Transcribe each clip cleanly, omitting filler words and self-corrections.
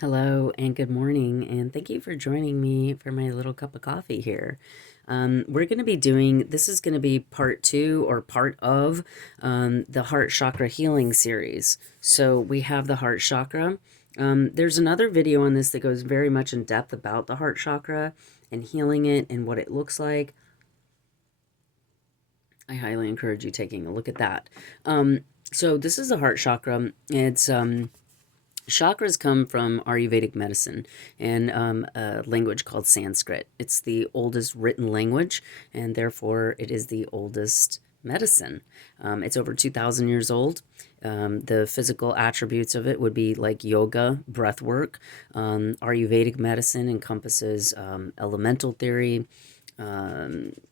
Hello and good morning, and thank you for joining me for my little cup of coffee here. We're going to be doing this is going to be part two or part of the heart chakra healing series. So we have the heart chakra. There's another video on this that goes very much in depth about the heart chakra and healing it and what it looks like. I highly encourage you taking a look at that. So this is the heart chakra. It's Chakras come from Ayurvedic medicine and a language called Sanskrit. It's the oldest written language, and therefore it is the oldest medicine. It's over 2,000 years old. The physical attributes of it would be like yoga, breath work. Ayurvedic medicine encompasses elemental theory.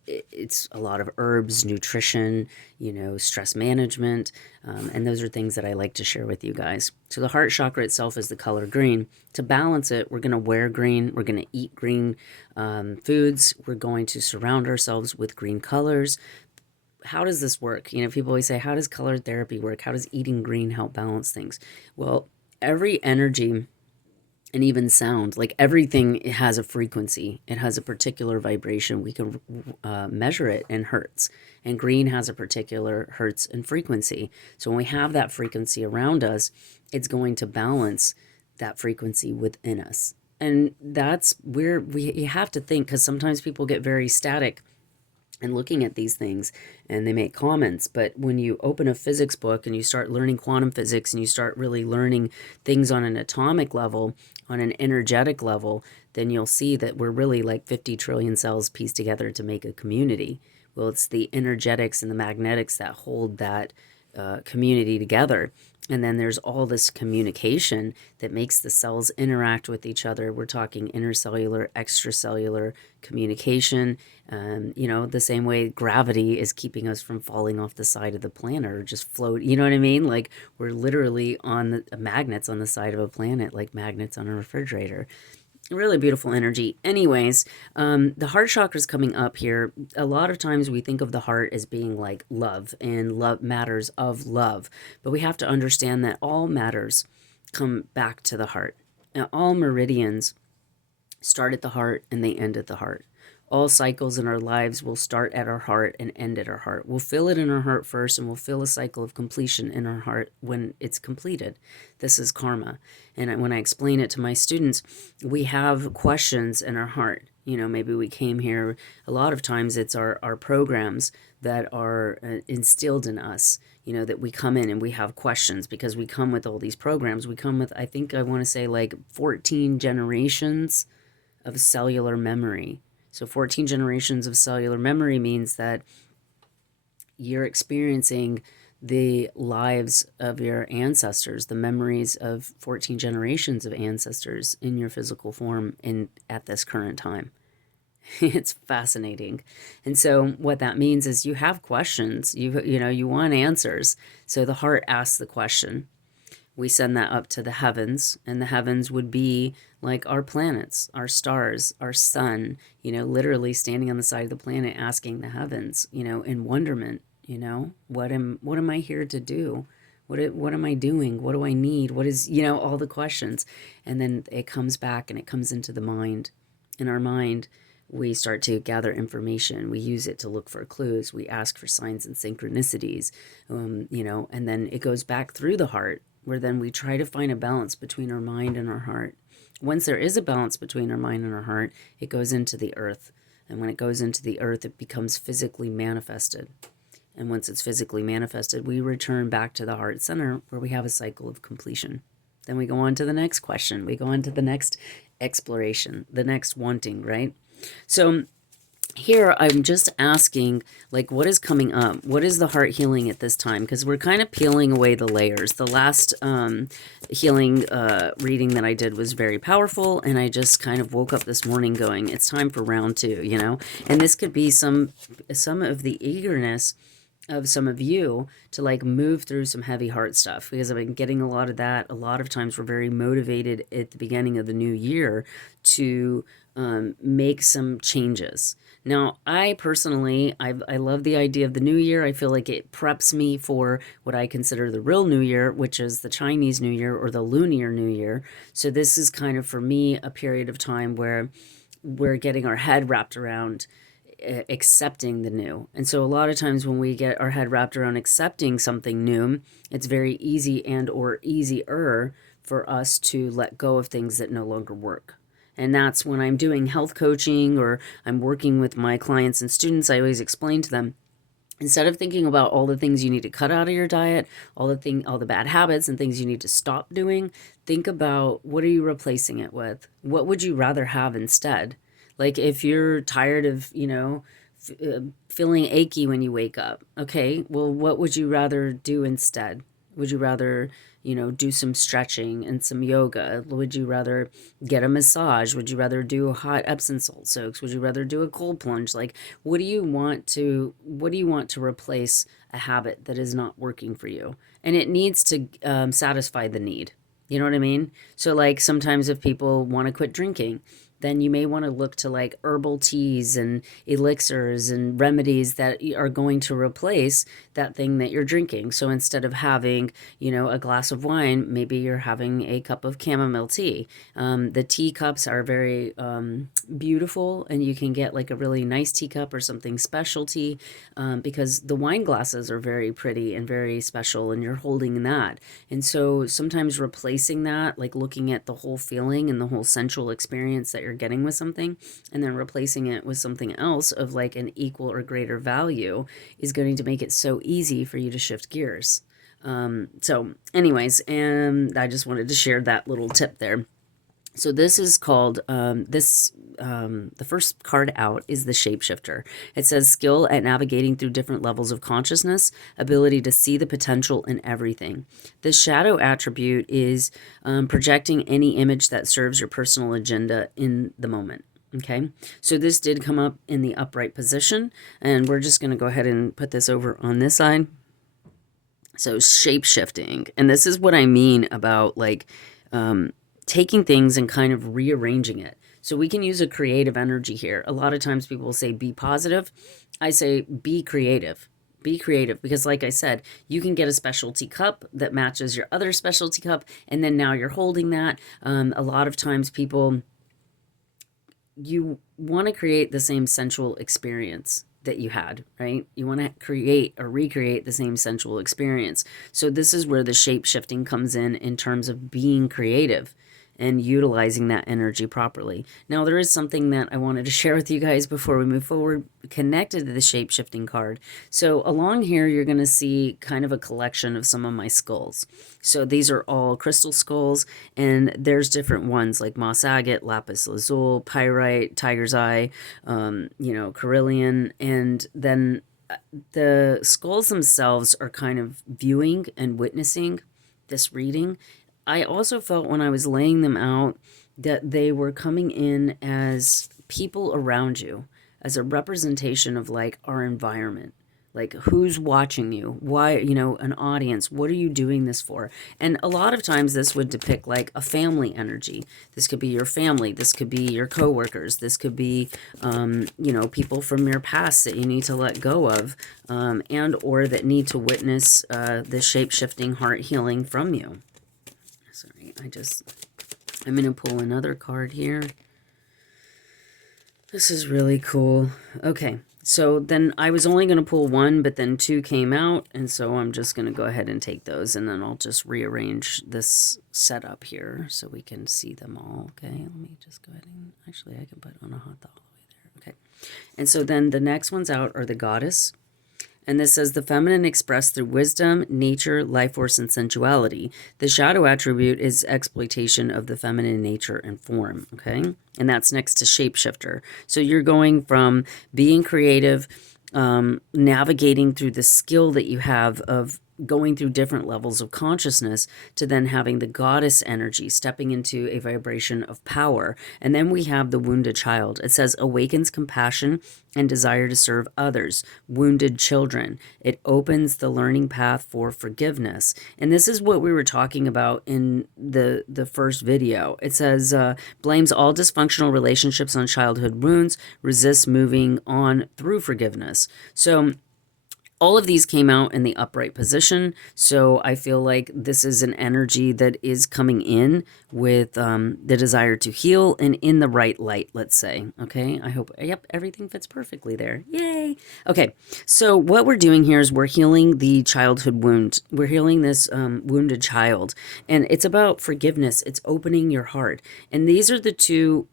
It's a lot of herbs, nutrition, stress management, and those are things that I like to share with you guys. So the heart chakra itself is the color green. To balance it, we're going to wear green. We're going to eat green foods. We're going to surround ourselves with green colors. How does this work? People always say, how does color therapy work? How does eating green help balance things? Well, every energy and even sound, like everything, it has a frequency. It has a particular vibration. We can measure it in hertz, and green has a particular hertz and frequency. So when we have that frequency around us, it's going to balance that frequency within us. And that's where you have to think, because sometimes people get very static and looking at these things and they make comments. But when you open a physics book and you start learning quantum physics and you start really learning things on an atomic level, on an energetic level, then you'll see that we're really like 50 trillion cells pieced together to make a community. Well, it's the energetics and the magnetics that hold that community together. And then there's all this communication that makes the cells interact with each other. We're talking intercellular, extracellular communication. The same way gravity is keeping us from falling off the side of the planet or just float. You know what I mean? Like we're literally on the magnets on the side of a planet, like magnets on a refrigerator. Really beautiful energy. Anyways, the heart chakra is coming up here. A lot of times we think of the heart as being like love and love matters of love, but we have to understand that all matters come back to the heart. Now, all meridians start at the heart and they end at the heart. All cycles in our lives will start at our heart and end at our heart. We'll feel it in our heart first, and we'll feel a cycle of completion in our heart when it's completed. This is karma. And when I explain it to my students, we have questions in our heart. Maybe we came here, a lot of times it's our programs that are instilled in us, that we come in and we have questions because we come with all these programs. We come with, I want to say like 14 generations of cellular memory. So 14 generations of cellular memory means that you're experiencing the lives of your ancestors, the memories of 14 generations of ancestors in your physical form at this current time. It's fascinating. And so what that means is you have questions, you want answers. So the heart asks the question. We send that up to the heavens, and the heavens would be like our planets, our stars, our sun, literally standing on the side of the planet asking the heavens, in wonderment, what am I here to do? What am I doing? What do I need? What is, all the questions. And then it comes back and it comes into the mind. In our mind, we start to gather information. We use it to look for clues. We ask for signs and synchronicities, and then it goes back through the heart, where then we try to find a balance between our mind and our heart. Once there is a balance between our mind and our heart, it goes into the earth. And when it goes into the earth, it becomes physically manifested. And once it's physically manifested, we return back to the heart center where we have a cycle of completion. Then we go on to the next question. We go on to the next exploration, the next wanting, right? So here I'm just asking, like, what is coming up? What is the heart healing at this time? Because we're kind of peeling away the layers. The last healing reading that I did was very powerful, and I just kind of woke up this morning going, it's time for round two, And this could be some of the eagerness of some of you to like move through some heavy heart stuff, because I've been getting a lot of that. A lot of times we're very motivated at the beginning of the new year to make some changes. Now, I personally, I love the idea of the new year. I feel like it preps me for what I consider the real new year, which is the Chinese New Year or the Lunar New Year. So this is kind of for me a period of time where we're getting our head wrapped around accepting the new. And so a lot of times when we get our head wrapped around accepting something new, it's very easy and or easier for us to let go of things that no longer work. And that's when I'm doing health coaching or I'm working with my clients and students, I always explain to them, instead of thinking about all the things you need to cut out of your diet, all the bad habits and things you need to stop doing, think about what are you replacing it with? What would you rather have instead? Like if you're tired of, feeling achy when you wake up, okay, well, what would you rather do instead? Would you rather, do some stretching and some yoga? Would you rather get a massage? Would you rather do hot Epsom salt soaks? Would you rather do a cold plunge? Like, what do you want to replace a habit that is not working for you? And it needs to satisfy the need. You know what I mean? So like sometimes if people want to quit drinking, then you may want to look to like herbal teas and elixirs and remedies that are going to replace that thing that you're drinking. So instead of having, a glass of wine, maybe you're having a cup of chamomile tea. The teacups are very beautiful, and you can get like a really nice teacup or something specialty because the wine glasses are very pretty and very special, and you're holding that. And so sometimes replacing that, like looking at the whole feeling and the whole sensual experience that you're getting with something, and then replacing it with something else of like an equal or greater value, is going to make it so easy for you to shift gears. So anyways, and I just wanted to share that little tip there. So this is called the first card out is the shapeshifter. It says skill at navigating through different levels of consciousness, ability to see the potential in everything. The shadow attribute is projecting any image that serves your personal agenda in the moment. Okay, so this did come up in the upright position, and we're just going to go ahead and put this over on this side. So shape shifting, and this is what I mean about like taking things and kind of rearranging it. So we can use a creative energy here. A lot of times people will say be positive. I say be creative. Be creative because, like I said, you can get a specialty cup that matches your other specialty cup, and then now you're holding that. A lot of times you want to create the same sensual experience that you had, right? You want to create or recreate the same sensual experience. So this is where the shape shifting comes in terms of being creative and utilizing that energy properly. Now, there is something that I wanted to share with you guys before we move forward, connected to the shape-shifting card. So along here, you're going to see kind of a collection of some of my skulls. So these are all crystal skulls, and there's different ones like moss agate, lapis lazuli, pyrite, tiger's eye, Carillion, and then the skulls themselves are kind of viewing and witnessing this reading. I also felt when I was laying them out that they were coming in as people around you, as a representation of like our environment, like who's watching you, why, an audience, what are you doing this for? And a lot of times this would depict like a family energy. This could be your family, this could be your coworkers, this could be, people from your past that you need to let go of, and or that need to witness the shape-shifting heart healing from you. Sorry, I'm going to pull another card here. This is really cool. Okay, so then I was only going to pull one, but then two came out, and so I'm just going to go ahead and take those, and then I'll just rearrange this setup here so we can see them all. Okay, let me just go ahead and, actually I can put on a hot dog all the way there. Okay, and so then the next ones out are the goddess. And this says the feminine expressed through wisdom, nature, life force, and sensuality. The shadow attribute is exploitation of the feminine nature and form, okay? And that's next to shapeshifter. So you're going from being creative, navigating through the skill that you have of going through different levels of consciousness to then having the goddess energy stepping into a vibration of power. And then we have the wounded child. It says awakens compassion and desire to serve others, wounded children. It opens the learning path for forgiveness. And this is what we were talking about in the first video. It says blames all dysfunctional relationships on childhood wounds, resists moving on through forgiveness. So all of these came out in the upright position, so I feel like this is an energy that is coming in with the desire to heal and in the right light, let's say. Okay, I hope, yep, everything fits perfectly there. Yay! Okay, so what we're doing here is we're healing the childhood wound. We're healing this wounded child, and it's about forgiveness. It's opening your heart, and these are the two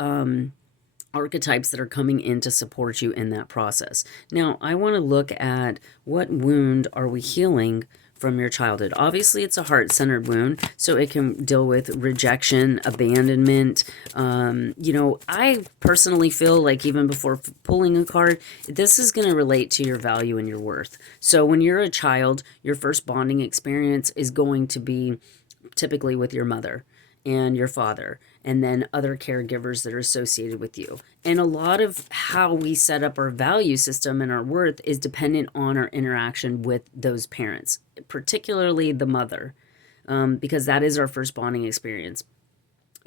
archetypes that are coming in to support you in that process. Now, I want to look at what wound are we healing from your childhood. Obviously, it's a heart-centered wound, so it can deal with rejection, abandonment. I personally feel like even before pulling a card, this is going to relate to your value and your worth. So when you're a child, your first bonding experience is going to be typically with your mother and your father, and then other caregivers that are associated with you. And a lot of how we set up our value system and our worth is dependent on our interaction with those parents, particularly the mother, because that is our first bonding experience.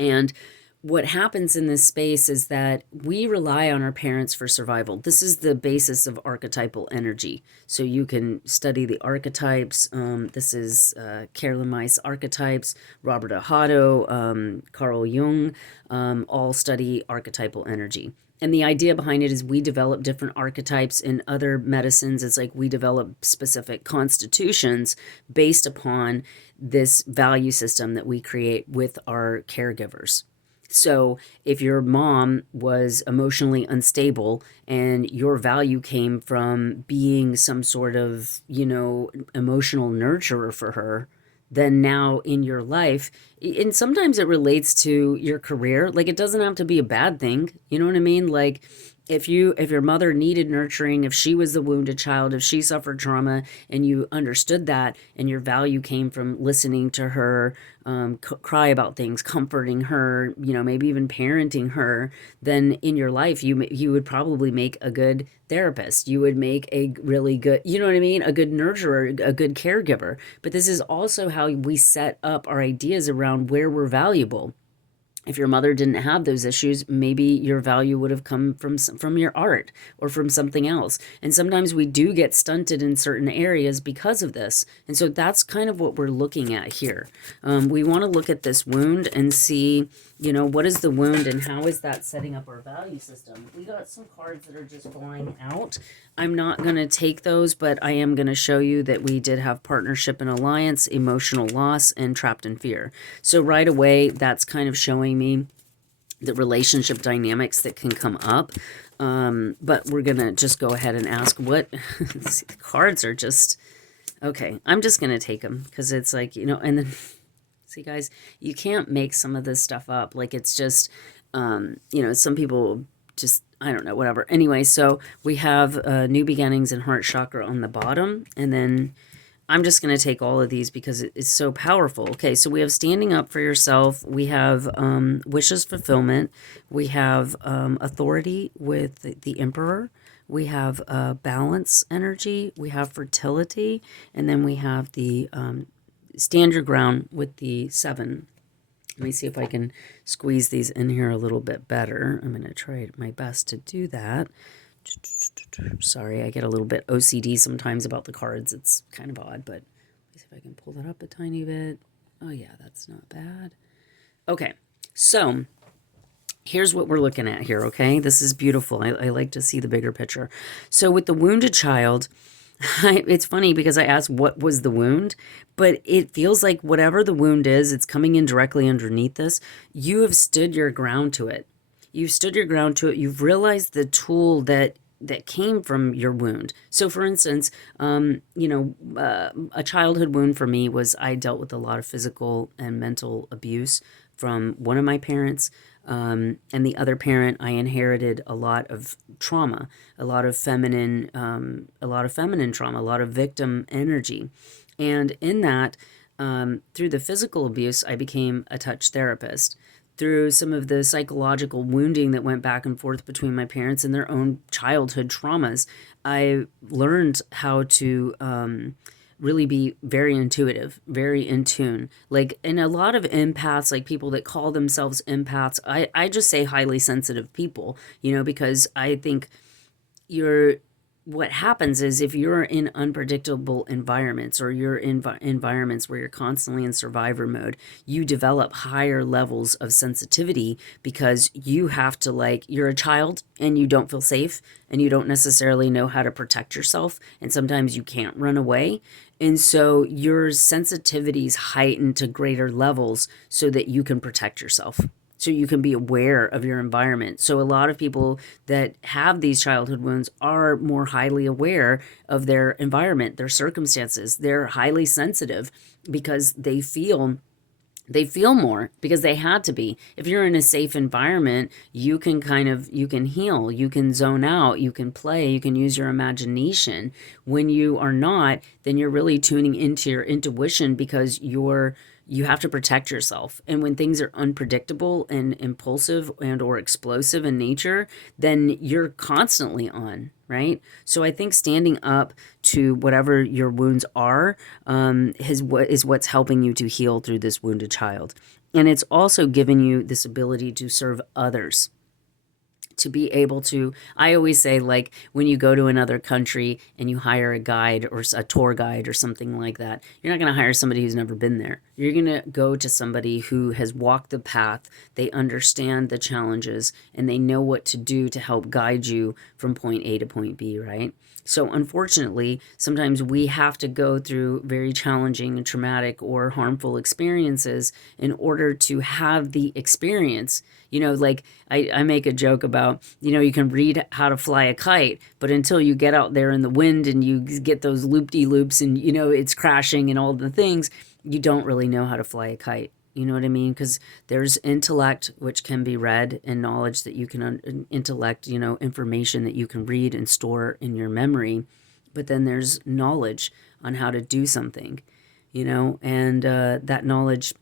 And what happens in this space is that we rely on our parents for survival. This is the basis of archetypal energy. So you can study the archetypes. This is Kerlemei's archetypes, Robert Ahado, Carl Jung, all study archetypal energy. And the idea behind it is we develop different archetypes. In other medicines, it's like we develop specific constitutions based upon this value system that we create with our caregivers. So if your mom was emotionally unstable and your value came from being some sort of, emotional nurturer for her, then now in your life, and sometimes it relates to your career. Like, it doesn't have to be a bad thing. You know what I mean? Like, if your mother needed nurturing, if she was the wounded child, if she suffered trauma, and you understood that, and your value came from listening to her cry about things, comforting her, maybe even parenting her, then in your life you would probably make a good therapist. You would make a really good, you know what I mean, a good nurturer, a good caregiver. But this is also how we set up our ideas around where we're valuable. If your mother didn't have those issues, maybe your value would have come from your art or from something else. And sometimes we do get stunted in certain areas because of this. And so that's kind of what we're looking at here. We want to look at this wound and see, what is the wound and how is that setting up our value system? We got some cards that are just flying out. I'm not going to take those, but I am going to show you that we did have partnership and alliance, emotional loss, and trapped in fear. So right away, that's kind of showing me the relationship dynamics that can come up. But we're going to just go ahead and ask what the cards are just, okay, I'm just going to take them because it's like, and then see guys, you can't make some of this stuff up. Like, it's just, some people just, I don't know, whatever. Anyway, so we have new beginnings and heart chakra on the bottom. And then I'm just going to take all of these because it's so powerful. Okay, so we have standing up for yourself. We have wishes fulfillment. We have authority with the emperor. We have balance energy. We have fertility. And then we have the stand your ground with the 7. Let me see if I can squeeze these in here a little bit better. I'm going to try my best to do that. Sorry, I get a little bit OCD sometimes about the cards. It's kind of odd, but let's see if I can pull that up a tiny bit. Oh yeah, that's not bad. Okay, so here's what we're looking at here, okay? This is beautiful. I like to see the bigger picture. So with the wounded child, it's funny because I asked what was the wound, but it feels like whatever the wound is, it's coming in directly underneath this. You have stood your ground to it. You've stood your ground to it. You've realized the tool that came from your wound. So for instance, a childhood wound for me was I dealt with a lot of physical and mental abuse from one of my parents. And the other parent, I inherited a lot of trauma, a lot of feminine trauma, a lot of victim energy. And in that, through the physical abuse, I became a touch therapist. Through some of the psychological wounding that went back and forth between my parents and their own childhood traumas, I learned how to really be very intuitive, very in tune. Like, and a lot of empaths, like people that call themselves empaths, I just say highly sensitive people, because I think you're what happens is if you're in unpredictable environments, or you're in environments where you're constantly in survivor mode, you develop higher levels of sensitivity, because you have to, like, you're a child and you don't feel safe and you don't necessarily know how to protect yourself, and sometimes you can't run away. And so your sensitivities heighten to greater levels so that you can protect yourself, so you can be aware of your environment. So a lot of people that have these childhood wounds are more highly aware of their environment, their circumstances. They're highly sensitive because they feel more because they had to be. If you're in a safe environment, you can heal, you can zone out, you can play, you can use your imagination. When you are not, then you're really tuning into your intuition, because you have to protect yourself. And when things are unpredictable and impulsive and or explosive in nature, then you're constantly on, right? So I think standing up to whatever your wounds are is what's helping you to heal through this wounded child. And it's also given you this ability to serve others, to be able to, I always say, like, when you go to another country and you hire a guide or a tour guide or something like that, you're not going to hire somebody who's never been there. You're going to go to somebody who has walked the path, they understand the challenges, and they know what to do to help guide you from point A to point B, right? So unfortunately, sometimes we have to go through very challenging and traumatic or harmful experiences in order to have the experience. Like I make a joke about, you can read how to fly a kite, but until you get out there in the wind and you get those loop-de-loops and, it's crashing and all the things, you don't really know how to fly a kite. You know what I mean? Because there's intellect, which can be read, and knowledge that you can intellect, information that you can read and store in your memory. But then there's knowledge on how to do something, and that knowledge,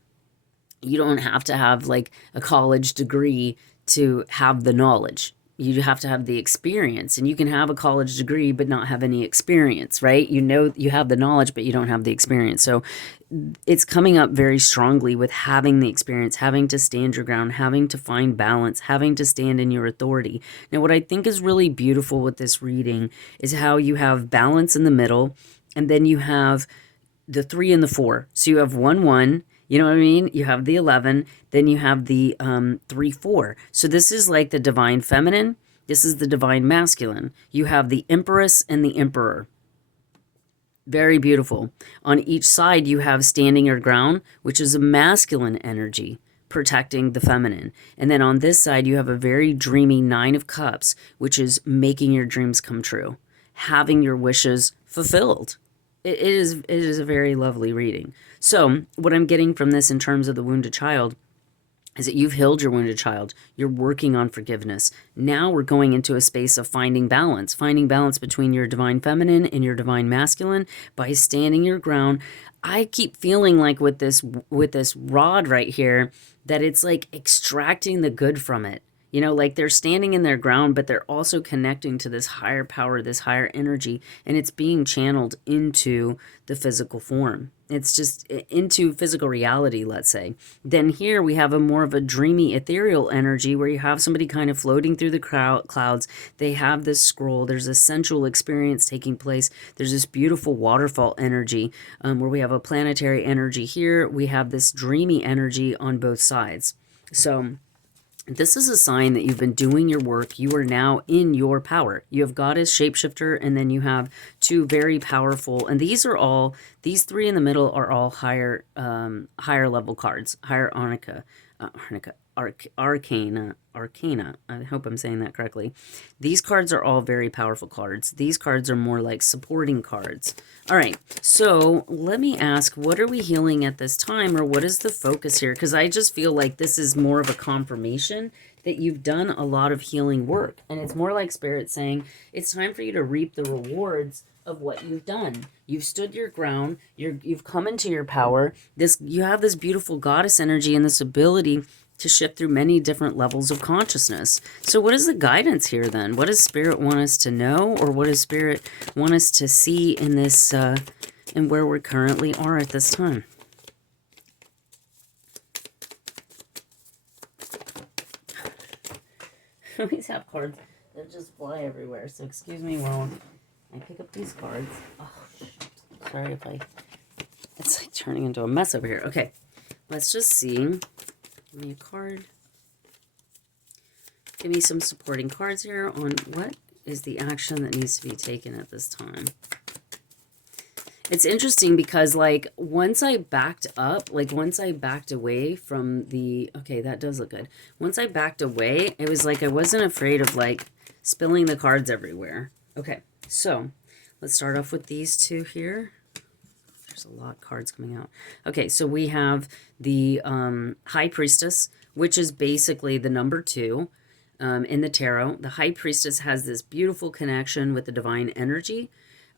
you don't have to have like a college degree to have the knowledge. You have to have the experience, and you can have a college degree but not have any experience, right? You have the knowledge, but you don't have the experience. So it's coming up very strongly with having the experience, having to stand your ground, having to find balance, having to stand in your authority. Now, what I think is really beautiful with this reading is how you have balance in the middle, and then you have the 3 and the 4. So you have 1, 1. You know what I mean? You have the 11, then you have the 3, 4. So this is like the divine feminine. This is the divine masculine. You have the empress and the emperor. Very beautiful. On each side, you have standing your ground, which is a masculine energy protecting the feminine. And then on this side, you have a very dreamy 9 of cups, which is making your dreams come true, having your wishes fulfilled. It is a very lovely reading. So what I'm getting from this in terms of the wounded child is that you've healed your wounded child. You're working on forgiveness. Now we're going into a space of finding balance between your divine feminine and your divine masculine by standing your ground. I keep feeling like with this rod right here that it's like extracting the good from it. Like they're standing in their ground, but they're also connecting to this higher power, this higher energy, and it's being channeled into the physical form. It's just into physical reality, let's say. Then here we have a more of a dreamy, ethereal energy where you have somebody kind of floating through the clouds. They have this scroll. There's a sensual experience taking place. There's this beautiful waterfall energy where we have a planetary energy here. We have this dreamy energy on both sides. So this is a sign that you've been doing your work. You are now in your power. You have Goddess, Shapeshifter, and then you have 2 very powerful, and these 3 in the middle are all higher level cards, higher arcana. I hope I'm saying that correctly. These cards are all very powerful cards. These cards are more like supporting cards. All right, so let me ask, what are we healing at this time, or what is the focus here? Because I just feel like this is more of a confirmation that you've done a lot of healing work. And it's more like Spirit saying, it's time for you to reap the rewards of what you've done. You've stood your ground. You've come into your power. You have this beautiful goddess energy and this ability to shift through many different levels of consciousness. So what is the guidance here then? What does Spirit want us to know, or what does Spirit want us to see in this, and where we currently are at this time? I always have cards that just fly everywhere, so excuse me while I pick up these cards. Oh, sorry if it's like turning into a mess over here. Okay, let's just see. Give me a card. Give me some supporting cards here on what is the action that needs to be taken at this time. It's interesting because, like, once I backed away from the, okay, that does look good. Once I backed away, it was like I wasn't afraid of, like, spilling the cards everywhere. Okay, so let's start off with these two here. There's a lot of cards coming out. Okay, so we have the High Priestess, which is basically the number 2 in the tarot. The High Priestess has this beautiful connection with the divine energy.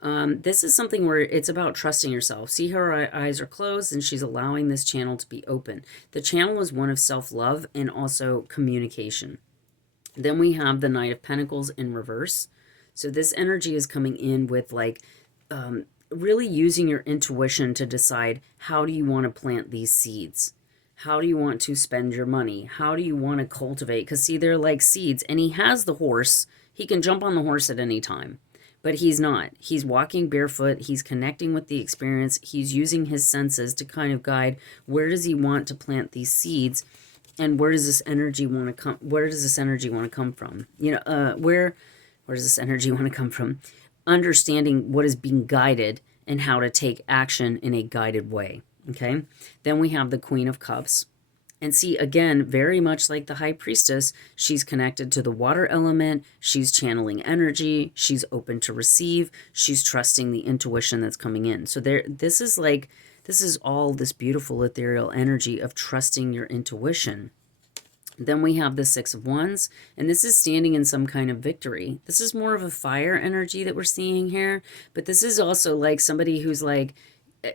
This is something where it's about trusting yourself. See, her eyes are closed and she's allowing this channel to be open. The channel is one of self-love and also communication. Then we have the Knight of Pentacles in reverse. So this energy is coming in with, like, really using your intuition to decide, how do you want to plant these seeds? How do you want to spend your money? How do you want to cultivate? Because see, they're like seeds, and he has the horse. He can jump on the horse at any time. But he's not. He's walking barefoot. He's connecting with the experience. He's using his senses to kind of guide, where does he want to plant these seeds, and where does this energy want to come? Where does this energy want to come from? You know, where does this energy want to come from? Understanding what is being guided and how to take action in a guided way. Okay. Then we have the Queen of Cups. And see, again, very much like the High Priestess, she's connected to the water element. She's channeling energy. She's open to receive. She's trusting the intuition that's coming in. So this is all this beautiful ethereal energy of trusting your intuition. Then we have the Six of Wands, and this is standing in some kind of victory. This is more of a fire energy that we're seeing here, but this is also like somebody who's like,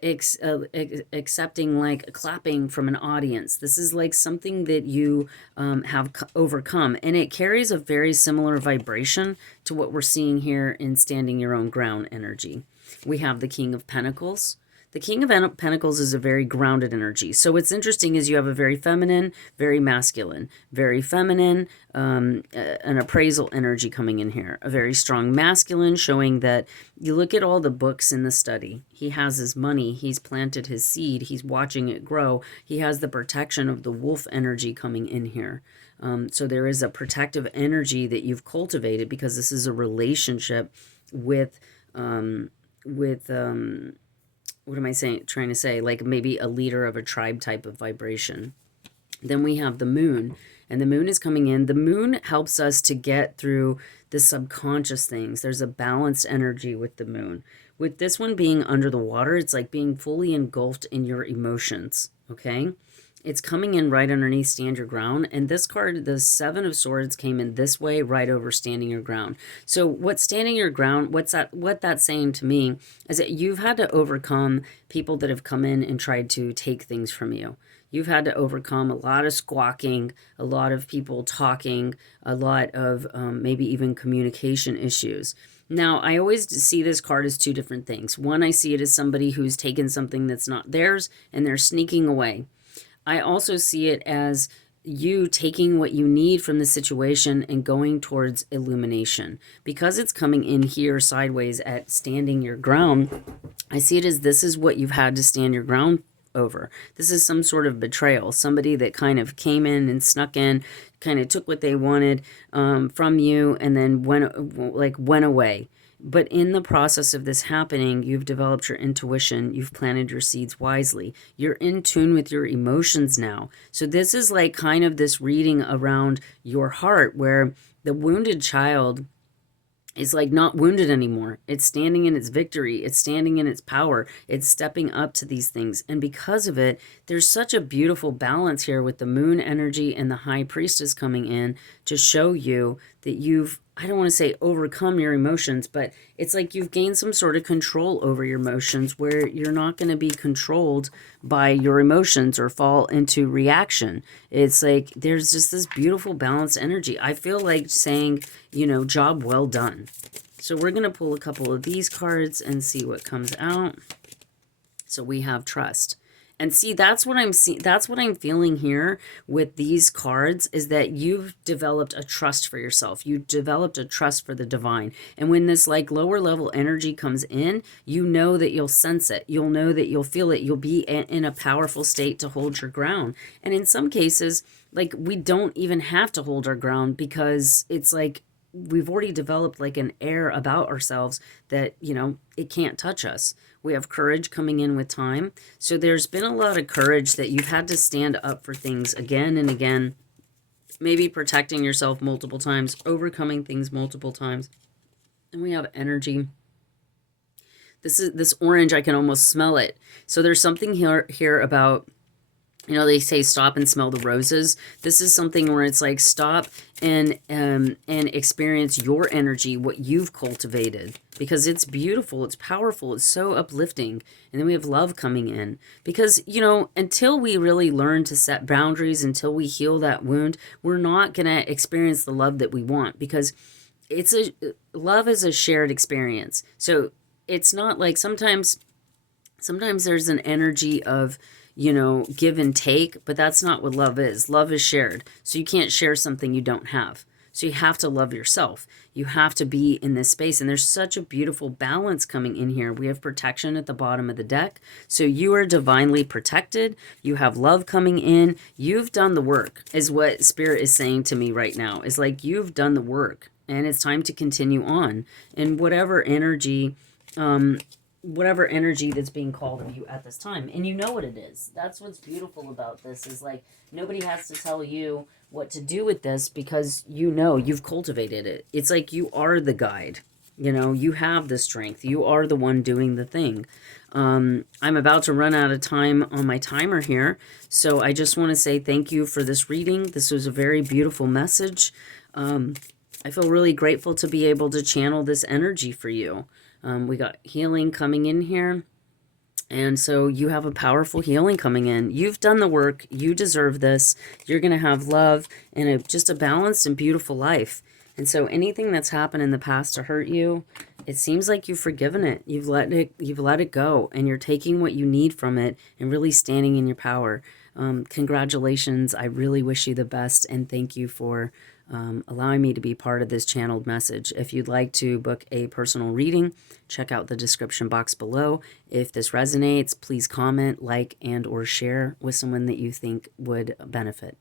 accepting, like, clapping from an audience. This is like something that you have overcome, and it carries a very similar vibration to what we're seeing here in standing your own ground energy. We have the King of Pentacles. The King of Pentacles is a very grounded energy. So what's interesting is you have a very feminine, very masculine, very feminine, an appraisal energy coming in here. A very strong masculine, showing that you look at all the books in the study. He has his money. He's planted his seed. He's watching it grow. He has the protection of the wolf energy coming in here. So there is a protective energy that you've cultivated, because this is a relationship with what am I trying to say? Like maybe a leader of a tribe type of vibration. Then we have the Moon, and the Moon is coming in. The Moon helps us to get through the subconscious things. There's a balanced energy with the Moon. With this one being under the water, it's like being fully engulfed in your emotions, okay? It's coming in right underneath Stand Your Ground. And this card, the Seven of Swords, came in this way, right over Standing Your Ground. So what's standing your ground, what that's saying to me is that you've had to overcome people that have come in and tried to take things from you. You've had to overcome a lot of squawking, a lot of people talking, a lot of maybe even communication issues. Now, I always see this card as two different things. One, I see it as somebody who's taken something that's not theirs and they're sneaking away. I also see it as you taking what you need from the situation and going towards illumination. Because it's coming in here sideways at standing your ground, I see it as this is what you've had to stand your ground over. This is some sort of betrayal. Somebody that kind of came in and snuck in, kind of took what they wanted from you, and then went away. But in the process of this happening, you've developed your intuition. You've planted your seeds wisely. You're in tune with your emotions now. So this is like kind of this reading around your heart, where the wounded child is like not wounded anymore. It's standing in its victory. It's standing in its power. It's stepping up to these things. And because of it, there's such a beautiful balance here with the Moon energy and the High Priestess coming in to show you that you've I don't want to say overcome your emotions, but it's like you've gained some sort of control over your emotions where you're not going to be controlled by your emotions or fall into reaction. It's like there's just this beautiful balanced energy. I feel like saying, job well done. So we're going to pull a couple of these cards and see what comes out. So we have trust. And see, that's what I'm seeing. That's what I'm feeling here with these cards, is that you've developed a trust for yourself. You developed a trust for the divine. And when this like lower level energy comes in, you know that you'll sense it. You'll know that you'll feel it. You'll be in a powerful state to hold your ground. And in some cases, like we don't even have to hold our ground, because it's like we've already developed like an air about ourselves that, it can't touch us. We have courage coming in with time. So there's been a lot of courage that you've had to stand up for things again and again, maybe protecting yourself multiple times, overcoming things multiple times. And we have energy. This orange, I can almost smell it. So there's something here about, they say stop and smell the roses. This is something where it's like stop and experience your energy, what you've cultivated, because it's beautiful, it's powerful, it's so uplifting. And then we have love coming in, because until we really learn to set boundaries, until we heal that wound, we're not gonna experience the love that we want, because love is a shared experience. So it's not like sometimes there's an energy of give and take, but that's not what love is. Love is shared. So you can't share something you don't have. So you have to love yourself. You have to be in this space. And there's such a beautiful balance coming in here. We have protection at the bottom of the deck. So you are divinely protected. You have love coming in. You've done the work, is what Spirit is saying to me right now. Is like you've done the work, and it's time to continue on. And whatever energy that's being called of you at this time. And you know what it is. That's what's beautiful about this, is like nobody has to tell you what to do with this, because you've cultivated it. It's like you are the guide. You have the strength. You are the one doing the thing. I'm about to run out of time on my timer here. So I just want to say thank you for this reading. This was a very beautiful message. I feel really grateful to be able to channel this energy for you. We got healing coming in here. And so you have a powerful healing coming in. You've done the work. You deserve this. You're going to have love and just a balanced and beautiful life. And so anything that's happened in the past to hurt you, it seems like you've forgiven it. You've let it go, and you're taking what you need from it and really standing in your power. Congratulations. I really wish you the best, and thank you for allowing me to be part of this channeled message. If you'd like to book a personal reading, check out the description box below. If this resonates, please comment, like, and or share with someone that you think would benefit.